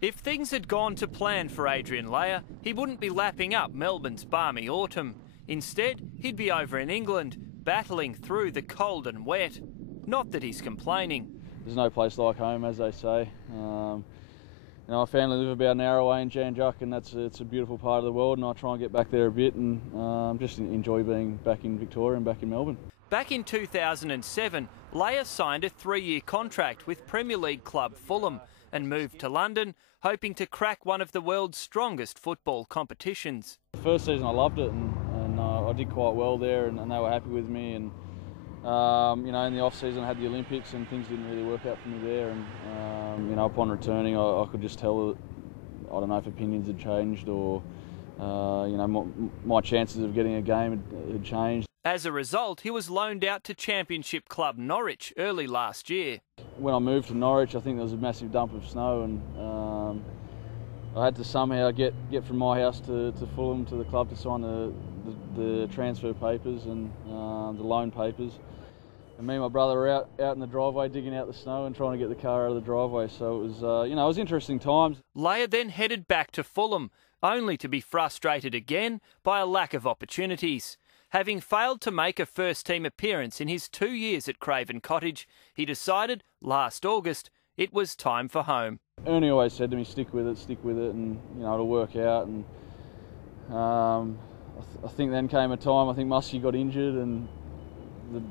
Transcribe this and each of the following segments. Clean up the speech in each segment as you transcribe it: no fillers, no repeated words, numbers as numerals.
If things had gone to plan for Adrian Leijer, he wouldn't be lapping up Melbourne's balmy autumn. Instead, he'd be over in England, battling through the cold and wet. Not that he's complaining. There's no place like home, as they say. My family live about an hour away in Janjuk, and it's a beautiful part of the world, and I try and get back there a bit and just enjoy being back in Victoria and back in Melbourne. Back in 2007, Leijer signed a 3-year contract with Premier League club Fulham and moved to London, hoping to crack one of the world's strongest football competitions. The first season I loved it, and I did quite well there, and they were happy with me. And in the off-season I had the Olympics, and things didn't really work out for me there. And upon returning, I could just tell that, I don't know if opinions had changed or my chances of getting a game had changed. As a result, he was loaned out to Championship club Norwich early last year. When I moved to Norwich, I think there was a massive dump of snow, and I had to somehow get from my house to Fulham to the club to sign the transfer papers and the loan papers. And me and my brother were out in the driveway digging out the snow and trying to get the car out of the driveway. So it was, it was interesting times. Leijer then headed back to Fulham, only to be frustrated again by a lack of opportunities. Having failed to make a first-team appearance in his 2 years at Craven Cottage, he decided last August it was time for home. Ernie always said to me, stick with it, and it'll work out. And I think then came a time, I think Muskie got injured, and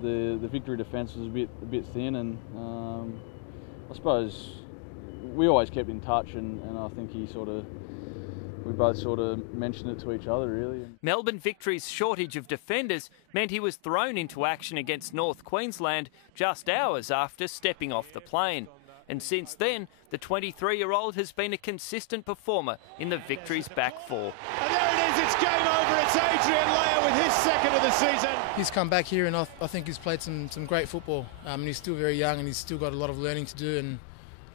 the Victory defence was a bit thin, and I suppose we always kept in touch, and I think we both sort of mentioned it to each other, really. Melbourne Victory's shortage of defenders meant he was thrown into action against North Queensland just hours after stepping off the plane. And since then, the 23-year-old has been a consistent performer in the Victory's back four. And there it is, it's game over. It's Adrian Leijer with his second of the season. He's come back here, and I think he's played some great football. And he's still very young, and he's still got a lot of learning to do. And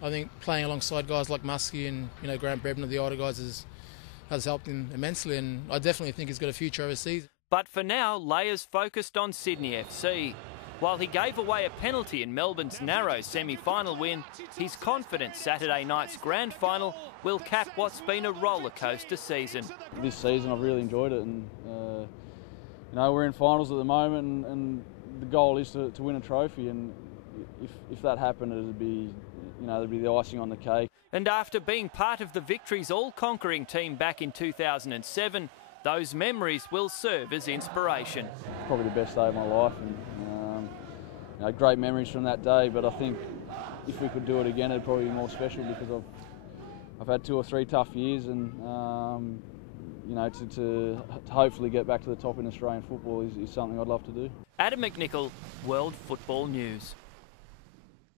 I think playing alongside guys like Muskie and Grant Brebner, the older guys, has helped him immensely, and I definitely think he's got a future overseas. But for now, Leijer's focused on Sydney FC. While he gave away a penalty in Melbourne's narrow semi-final win, he's confident Saturday night's grand final will cap what's been a rollercoaster season. This season I've really enjoyed it, and we're in finals at the moment, and the goal is to win a trophy, and if that happened, it'd be the icing on the cake. And after being part of the Victory's all-conquering team back in 2007, those memories will serve as inspiration. Probably the best day of my life, and great memories from that day. But I think if we could do it again, it'd probably be more special, because I've had 2 or 3 tough years, and to hopefully get back to the top in Australian football is something I'd love to do. Adam McNicol, World Football News.